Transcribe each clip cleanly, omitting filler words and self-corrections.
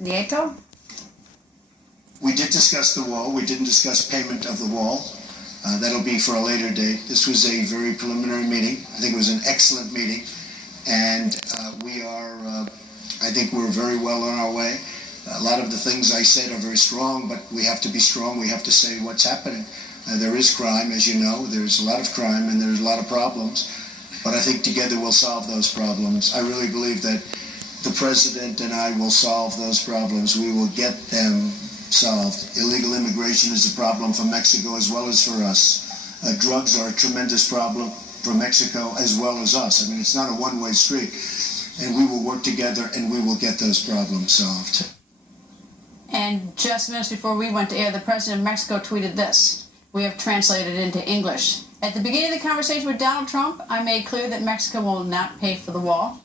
Nieto? We did discuss the wall. We didn't discuss payment of the wall. That'll be for a later date. This was a very preliminary meeting. I think it was an excellent meeting. And I think we're very well on our way. A lot of the things I said are very strong, but we have to be strong. We have to say what's happening. There is crime, as you know. There's a lot of crime and there's a lot of problems. But I think together we'll solve those problems. I really believe that the president and I will solve those problems. We will get them solved. Illegal immigration is a problem for Mexico as well as for us. Drugs are a tremendous problem for Mexico as well as us. I mean, it's not a one-way street. And we will work together and we will get those problems solved. And just minutes before we went to air, the president of Mexico tweeted this. We have translated it into English. At the beginning of the conversation with Donald Trump, I made clear that Mexico will not pay for the wall.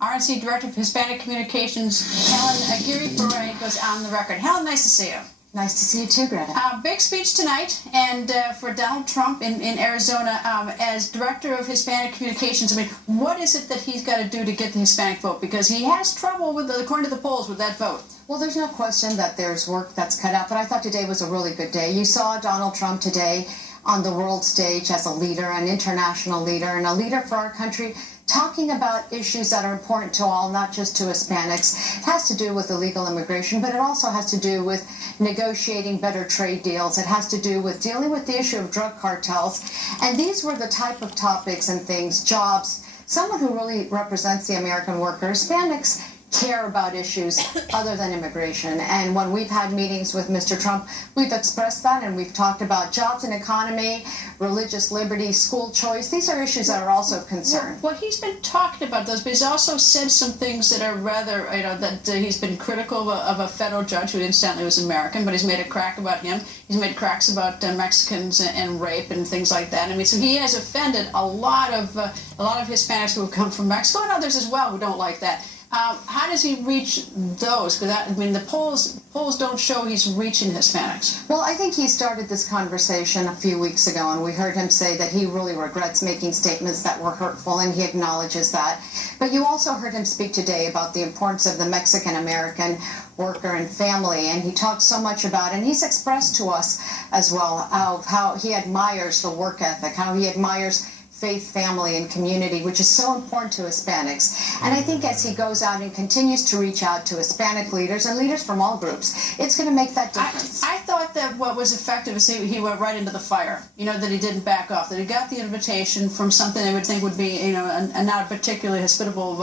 RNC Director of Hispanic Communications, Helen Aguirre-Ferre, goes on the record. Helen, nice to see you. Nice to see you too, Greta. Big speech tonight, and for Donald Trump in Arizona, as Director of Hispanic Communications, I mean, what is it that he's got to do to get the Hispanic vote? Because he has trouble, according to the polls, with that vote. Well, there's no question that there's work that's cut out, but I thought today was a really good day. You saw Donald Trump today on the world stage as a leader, an international leader, and a leader for our country, talking about issues that are important to all, not just to Hispanics. It has to do with illegal immigration, but it also has to do with negotiating better trade deals. It has to do with dealing with the issue of drug cartels. And these were the type of topics and things, jobs, someone who really represents the American worker. Hispanics care about issues other than immigration. And when we've had meetings with Mr. Trump, we've expressed that, and we've talked about jobs and economy, religious liberty, school choice. These are issues that are also of concern. Well, he's been talking about those, but he's also said some things that are rather, that he's been critical of a federal judge who incidentally was American, but he's made a crack about him. He's made cracks about Mexicans and rape and things like that. I mean, so he has offended a lot of Hispanics who have come from Mexico and others as well who don't like that. How does he reach those? Because I mean, the polls don't show he's reaching Hispanics. Well, I think he started this conversation a few weeks ago, and we heard him say that he really regrets making statements that were hurtful, and he acknowledges that. But you also heard him speak today about the importance of the Mexican-American worker and family, and he talked so much about it, and he's expressed to us as well how he admires the work ethic, how he admires faith, family, and community, which is so important to Hispanics. And I think as he goes out and continues to reach out to Hispanic leaders and leaders from all groups, it's going to make that difference. I thought that what was effective is he went right into the fire, that he didn't back off, that he got the invitation from something I would think would be, a not particularly hospitable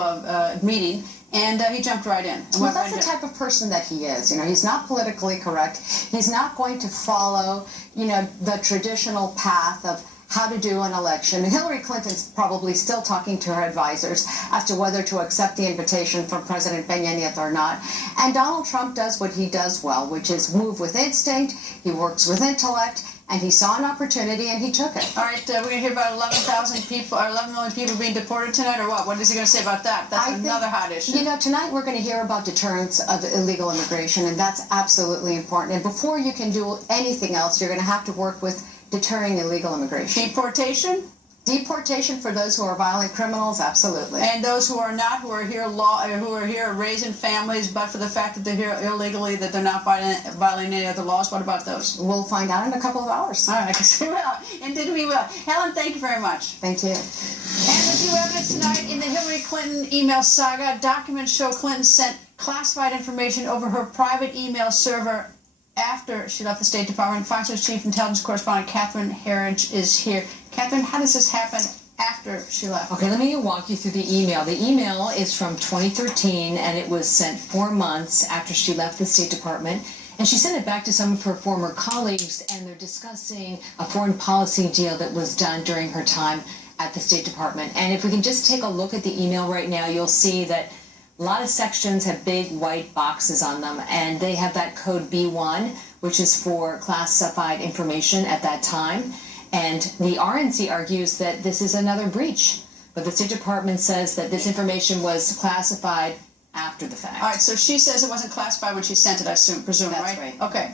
meeting, and he jumped right in. Well, that's the type of person that he is. He's not politically correct. He's not going to follow, the traditional path of how to do an election. Hillary Clinton's probably still talking to her advisors as to whether to accept the invitation from President Peña Nieto or not. And Donald Trump does what he does well, which is move with instinct, he works with intellect, and he saw an opportunity and he took it. All right, we're going to hear about 11,000 people, or 11 million people being deported tonight, or what? What is he going to say about that? That's another hot issue. Tonight we're going to hear about deterrence of illegal immigration, and that's absolutely important. And before you can do anything else, you're going to have to work with deterring illegal immigration. Deportation? Deportation for those who are violent criminals, absolutely. And those who are not, who are here raising families, but for the fact that they're here illegally, that they're not violating any other laws, what about those? We'll find out in a couple of hours. All right, I guess we will. Indeed we will. Helen, thank you very much. Thank you. And with new evidence tonight in the Hillary Clinton email saga, documents show Clinton sent classified information over her private email server after she left the State Department. Fox News Chief Intelligence Correspondent Catherine Herridge is here. Catherine, how does this happen after she left? Okay, let me walk you through the email. The email is from 2013, and it was sent 4 months after she left the State Department. And she sent it back to some of her former colleagues, and they're discussing a foreign policy deal that was done during her time at the State Department. And if we can just take a look at the email right now, you'll see that a lot of sections have big white boxes on them, and they have that code B1, which is for classified information at that time. And the RNC argues that this is another breach, but the State Department says that this information was classified after the fact. All right, so she says it wasn't classified when she sent it, I presume, That's right? right. Okay.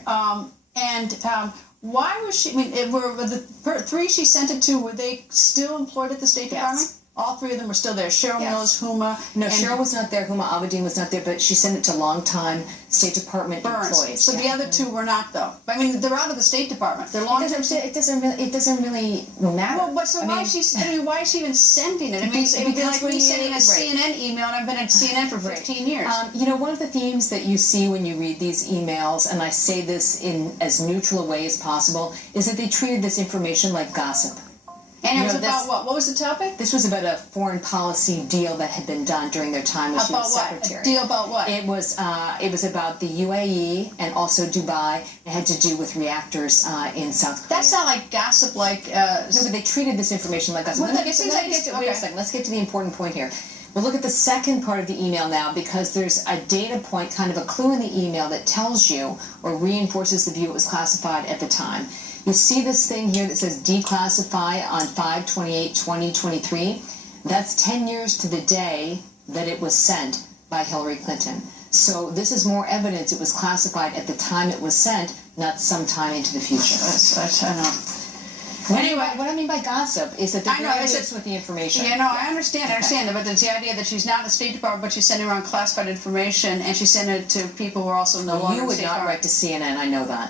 Why was she, were the three she sent it to, were they still employed at the State Department? Yes. All three of them were still there. Cheryl Mills, Huma. No, and Cheryl was not there. Huma Abedin was not there, but she sent it to longtime State Department Burns. employees. So the other two were not, though. I mean, they're out of the State Department. They're long-term. It doesn't really matter. Well, but so why is she even sending it? I mean, it would be like me sending a CNN email, and I've been at CNN for 15 years. You know, one of the themes that you see when you read these emails, and I say this in as neutral a way as possible, is that they treated this information like gossip. And it was about what? What was the topic? This was about a foreign policy deal that had been done during their time as she was secretary. What? A deal about what? It was about the UAE and also Dubai. It had to do with reactors in South Korea. That's not like gossip, like. No, but they treated this information like gossip. Well, it seems like wait a second. Let's get to the important point here. We'll look at the second part of the email now, because there's a data point, kind of a clue in the email that tells you or reinforces the view it was classified at the time. You see this thing here that says declassify on 5/28/2023. That's 10 years to the day that it was sent by Hillary Clinton. So this is more evidence it was classified at the time it was sent, not sometime into the future. I know. Anyway, what I mean by gossip is that they're very honest with the information. Yeah, no, I understand that, but there's the idea that she's not in the State Department, but she's sending around classified information, and she's sending it to people who are also no longer You in the would State not Department. write to CNN, I know that.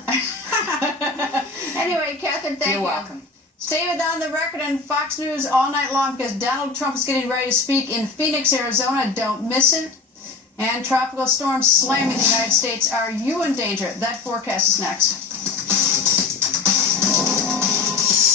Anyway, Catherine, thank you. You're welcome. Stay with On the Record and Fox News all night long, because Donald Trump is getting ready to speak in Phoenix, Arizona. Don't miss it. And tropical storms slamming the United States. Are you in danger? That forecast is next.